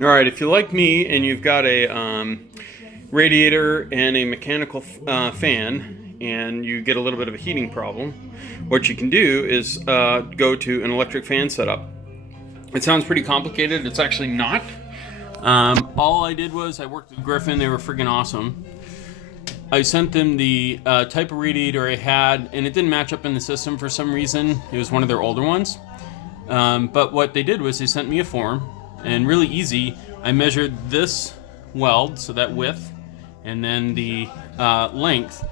All right, if you're like me and you've got a radiator and a mechanical fan and you get a little bit of a heating problem, what you can do is go to an electric fan setup. It sounds pretty complicated. It's actually not. All I did was I worked with Griffin. They were friggin' awesome. I sent them the type of radiator I had, and it didn't match up in the system for some reason. It was one of their older ones. But what they did was they sent me a form, and really easy, I measured this weld, so that width, and then the length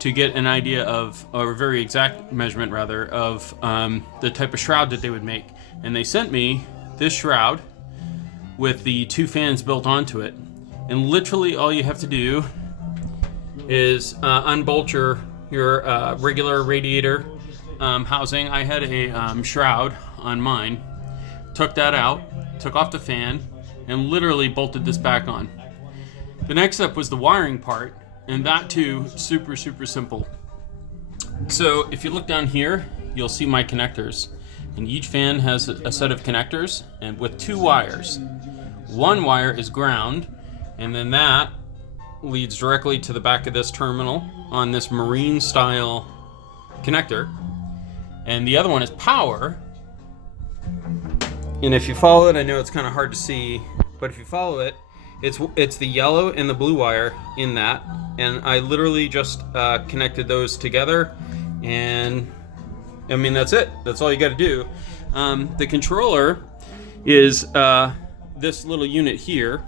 to get an idea of, or a very exact measurement rather, of the type of shroud that they would make. And they sent me this shroud with the two fans built onto it. And literally all you have to do is unbolt your regular radiator housing. I had a shroud on mine. Took that out, took off the fan, and literally bolted this back on. The next step was the wiring part, and that too, super simple. So if you look down here, you'll see my connectors. And each fan has a set of connectors, and with two wires. One wire is ground, and then that leads directly to the back of this terminal on this marine style connector. And the other one is power. And if you follow it, I know it's kind of hard to see, but if you follow it, it's the yellow and the blue wire in that. And I literally just connected those together, and I mean, that's it. That's all you got to do. The controller is this little unit here,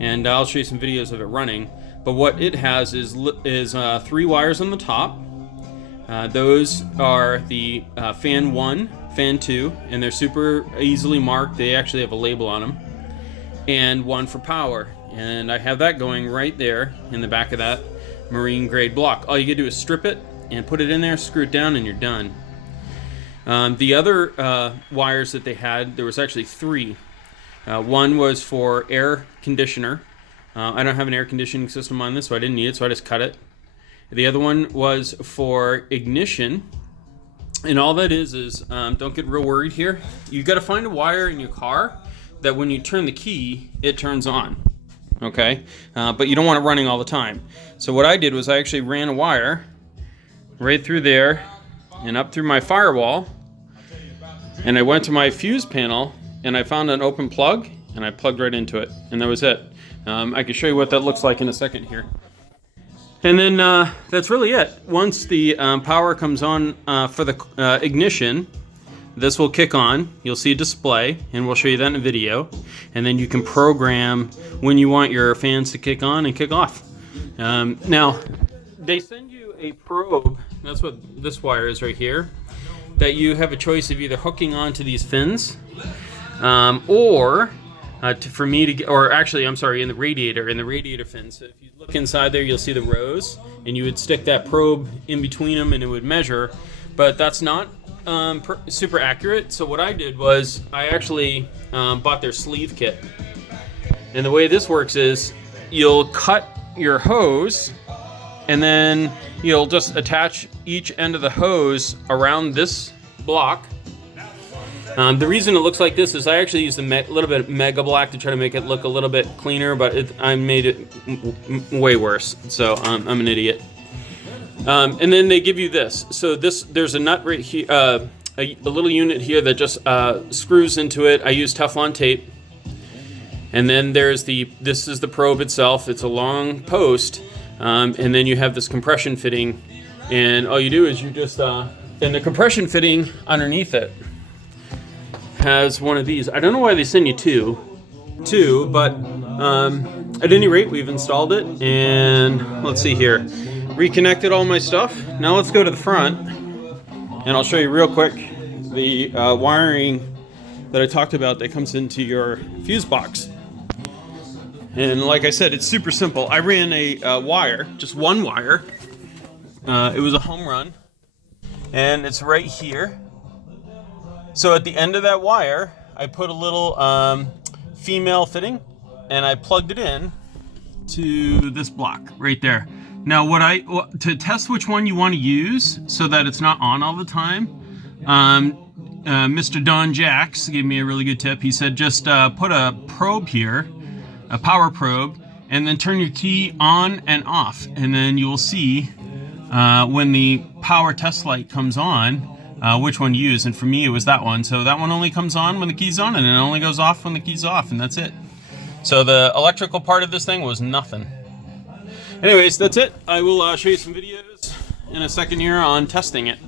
and I'll show you some videos of it running. But what it has is three wires on the top. Those are the fan 1, fan 2, and they're super easily marked. They actually have a label on them. And one for power. And I have that going right there in the back of that marine grade block. All you gotta do is strip it and put it in there, screw it down, and you're done. The other wires that they had, there was actually three. One was for air conditioner. I don't have an air conditioning system on this, so I didn't need it, so I just cut it. The other one was for ignition. And all that is don't get real worried here. You got to find a wire in your car that when you turn the key, it turns on. Okay? But you don't want it running all the time. So what I did was I actually ran a wire right through there and up through my firewall. And I went to my fuse panel and I found an open plug and I plugged right into it. And that was it. I can show you what that looks like in a second here. And then that's really it. Once the power comes on for the ignition, this will kick on. You'll see a display, and we'll show you that in a video. And then you can program when you want your fans to kick on and kick off. Now, they send you a probe. That's what this wire is right here. That you have a choice of either hooking onto these fins, or for me to get, or actually, I'm sorry, in the radiator fins. So if you look inside there, you'll see the rows, and you would stick that probe in between them, and it would measure. But that's not super accurate. So what I did was I actually bought their sleeve kit. And the way this works is you'll cut your hose, and then you'll just attach each end of the hose around this block. The reason it looks like this is I actually used a little bit of Mega Black to try to make it look a little bit cleaner, but I made it way worse. So I'm an idiot. And then they give you this. So there's a nut right here, a little unit here that just screws into it. I use Teflon tape. And then this is the probe itself. It's a long post. And then you have this compression fitting. And all you do is you just, and the compression fitting underneath it has one of these. I don't know why they send you two, but at any rate, we've installed it. And let's see here. Reconnected all my stuff. Now let's go to the front, and I'll show you real quick the wiring that I talked about that comes into your fuse box. And like I said, it's super simple. I ran a wire, just one wire. It was a home run, and it's right here. So at the end of that wire, I put a little female fitting, and I plugged it in to this block right there. Now, to test which one you want to use so that it's not on all the time, Mr. Don Jacks gave me a really good tip. He said just put a probe here, a power probe, and then turn your key on and off, and then you will see when the power test light comes on which one to use. And for me it was that one. So that one only comes on when the key's on, and it only goes off when the key's off, and that's it. So the electrical part of this thing was nothing. Anyways, that's it. I will show you some videos in a second here on testing it.